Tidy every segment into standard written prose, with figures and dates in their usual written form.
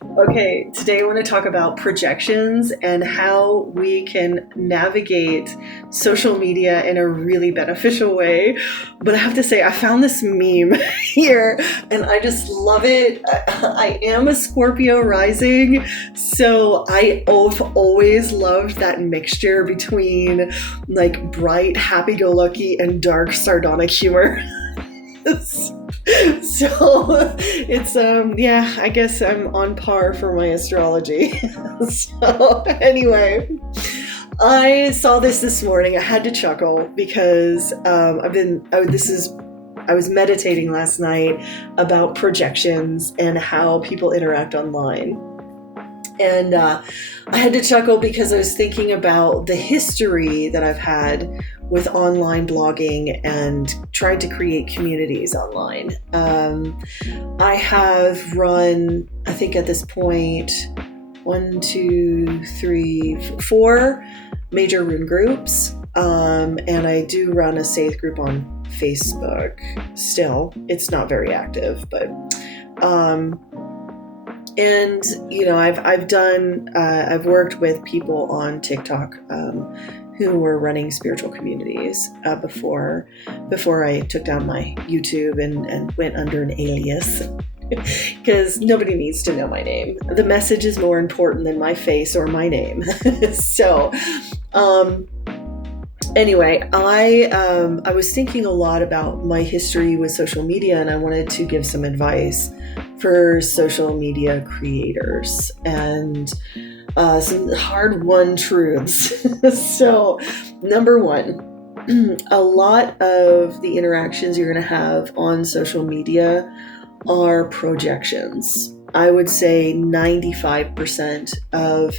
Okay, today I want to talk about projections and how we can navigate social media in a really beneficial way. But I have to say, I found this meme here and I just love it. I am a Scorpio rising, so I've always loved that mixture between like bright, happy go lucky and dark, sardonic humor. So it's yeah, I guess I'm on par for my astrology. So anyway, I saw this morning. I had to chuckle because I was meditating last night about projections and how people interact online. And I had to chuckle because I was thinking about the history that I've had with online blogging and tried to create communities online. I have run, I think at this point, one, two, three, four major rune groups. And I do run a Saith group on Facebook still. It's not very active, but and I've worked with people on TikTok who were running spiritual communities before I took down my YouTube and went under an alias. Because nobody needs to know my name. The message is more important than my face or my name. So anyway, I was thinking a lot about my history with social media, and I wanted to give some advice for social media creators and some hard-won truths. So, number one, a lot of the interactions you're going to have on social media are projections. I would say 95% of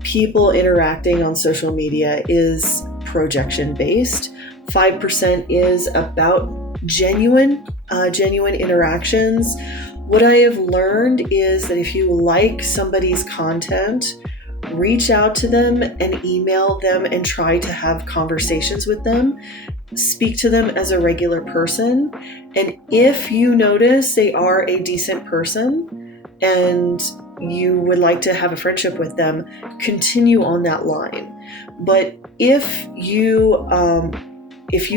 people interacting on social media is projection based. 5% is about genuine interactions. What I have learned is that if you like somebody's content, reach out to them and email them and try to have conversations with them. Speak to them as a regular person. And if you notice they are a decent person and you would like to have a friendship with them, continue on that line. But if you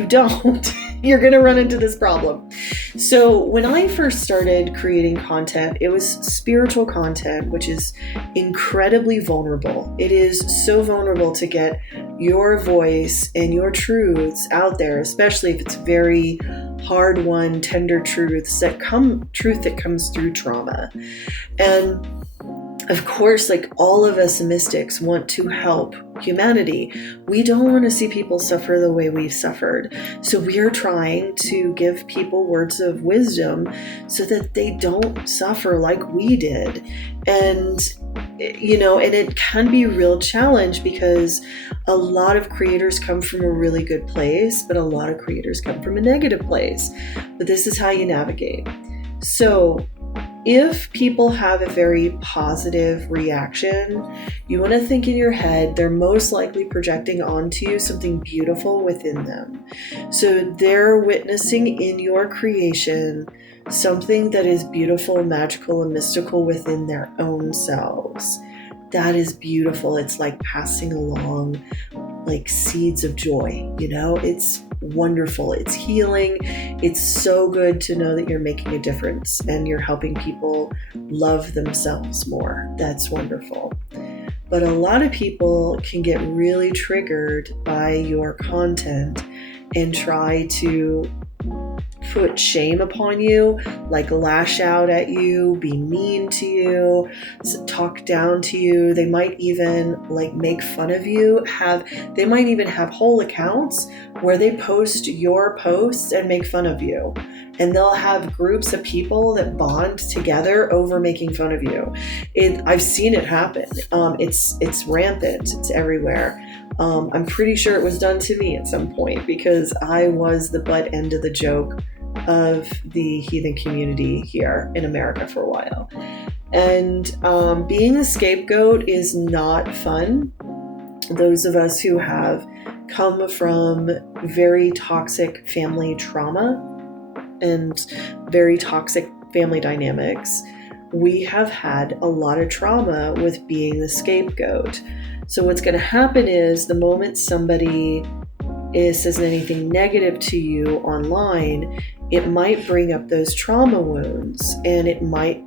don't, you're going to run into this problem. So when I first started creating content, it was spiritual content, which is incredibly vulnerable. It is so vulnerable to get your voice and your truths out there, especially if it's very hard-won, tender truth that comes through trauma. And of course, like all of us mystics want to help humanity. We don't want to see people suffer the way we've suffered. So we are trying to give people words of wisdom so that they don't suffer like we did. And it can be a real challenge because a lot of creators come from a really good place, but a lot of creators come from a negative place. But this is how you navigate. So if people have a very positive reaction, you want to think in your head, they're most likely projecting onto you something beautiful within them. So they're witnessing in your creation something that is beautiful, magical, and mystical within their own selves. That is beautiful. It's like passing along like seeds of joy, it's wonderful. It's healing. It's so good to know that you're making a difference and you're helping people love themselves more. That's wonderful. But a lot of people can get really triggered by your content and try to put shame upon you, like lash out at you, be mean to you, talk down to you. They might even like make fun of you. They might even have whole accounts where they post your posts and make fun of you. And they'll have groups of people that bond together over making fun of you. I've seen it happen. It's rampant. It's everywhere. I'm pretty sure it was done to me at some point because I was the butt end of the joke of the heathen community here in America for a while. And being a scapegoat is not fun. Those of us who have come from very toxic family trauma and very toxic family dynamics, we have had a lot of trauma with being the scapegoat. So what's going to happen is the moment somebody says anything negative to you online, it might bring up those trauma wounds, and it might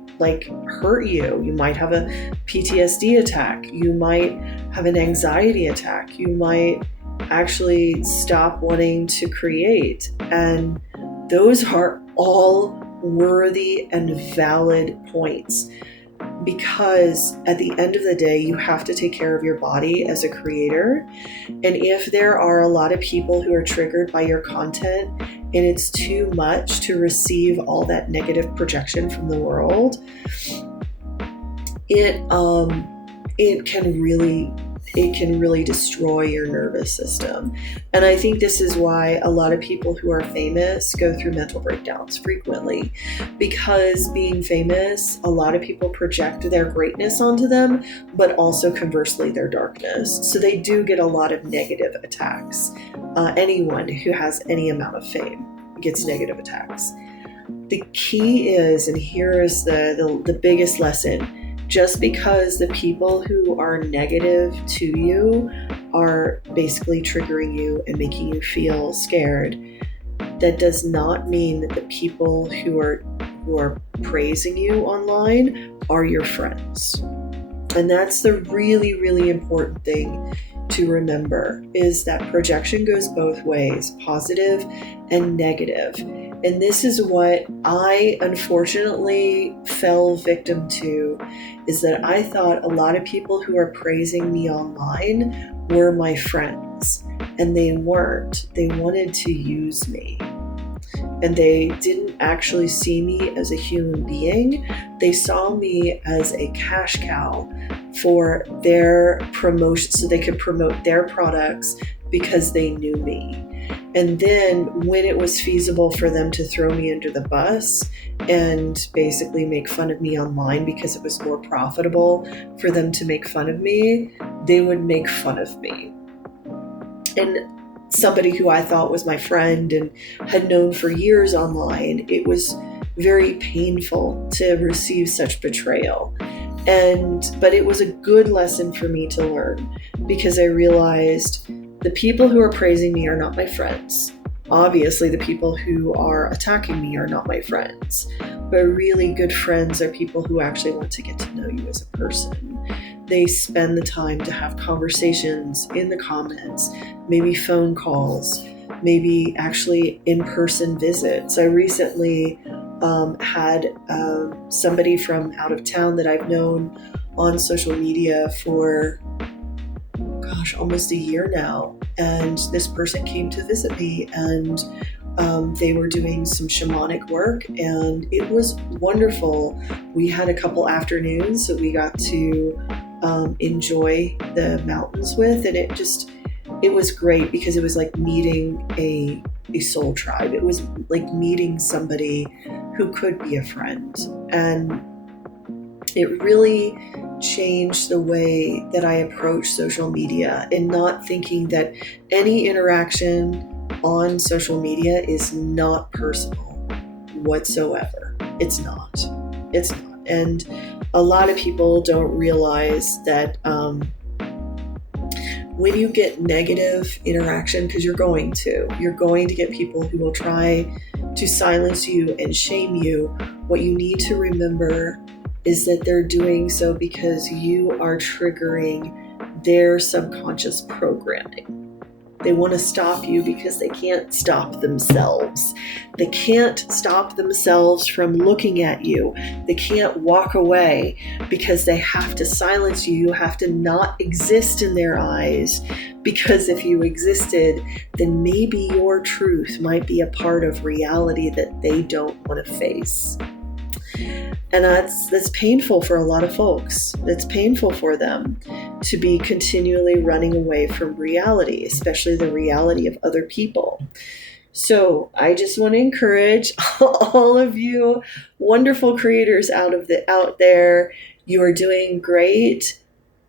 hurt you. You might have a PTSD attack. You might have an anxiety attack. You might actually stop wanting to create. And those are all worthy and valid points, because at the end of the day, you have to take care of your body as a creator. And if there are a lot of people who are triggered by your content and it's too much to receive all that negative projection from the world, it can really destroy your nervous system. And I think this is why a lot of people who are famous go through mental breakdowns frequently, because being famous, a lot of people project their greatness onto them, but also conversely their darkness. So they do get a lot of negative attacks. Anyone who has any amount of fame gets negative attacks. The key is, and here is the biggest lesson, just because the people who are negative to you are basically triggering you and making you feel scared, that does not mean that the people who are praising you online are your friends. And that's the really, really important thing to remember, is that projection goes both ways, positive and negative. And this is what I unfortunately fell victim to, is that I thought a lot of people who are praising me online were my friends, and they weren't. They wanted to use me. And they didn't actually see me as a human being. They saw me as a cash cow for their promotion, so they could promote their products because they knew me. And then when it was feasible for them to throw me under the bus and basically make fun of me online because it was more profitable for them to make fun of me, they would make fun of me. And somebody who I thought was my friend and had known for years online, it was very painful to receive such betrayal. But it was a good lesson for me to learn, because I realized the people who are praising me are not my friends. Obviously, the people who are attacking me are not my friends. But really good friends are people who actually want to get to know you as a person. They spend the time to have conversations in the comments, maybe phone calls, maybe actually in-person visits. I recently had somebody from out of town that I've known on social media for almost a year now, and this person came to visit me, and they were doing some shamanic work, and it was wonderful. We had a couple afternoons that we got to enjoy the mountains with, and it was great, because it was like meeting a soul tribe. It was like meeting somebody who could be a friend, and it really changed the way that I approach social media, and not thinking that any interaction on social media is not personal whatsoever. It's not. And a lot of people don't realize that when you get negative interaction, because you're going to get people who will try to silence you and shame you, what you need to remember is that they're doing so because you are triggering their subconscious programming. They want to stop you because they can't stop themselves. They can't stop themselves from looking at you. They can't walk away because they have to silence you. You have to not exist in their eyes, because if you existed, then maybe your truth might be a part of reality that they don't want to face. And that's painful for a lot of folks. It's painful for them to be continually running away from reality, especially the reality of other people. So I just want to encourage all of you wonderful creators out there. You are doing great.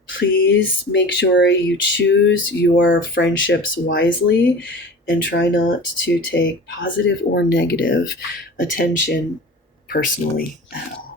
Please make sure you choose your friendships wisely, and try not to take positive or negative attention personally at all.